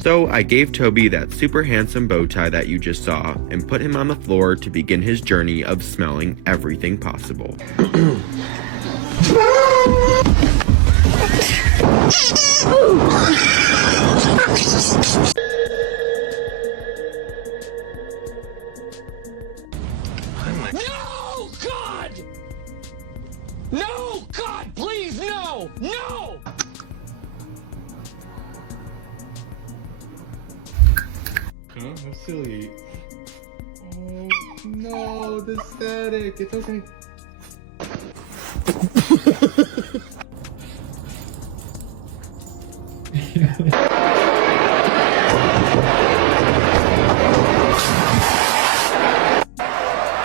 So I gave Toby that super handsome bow tie that you just saw and put him on the floor to begin his journey of smelling everything possible. No, God! No, God, please, no! No! Huh? How silly. Oh no, the static. It's okay.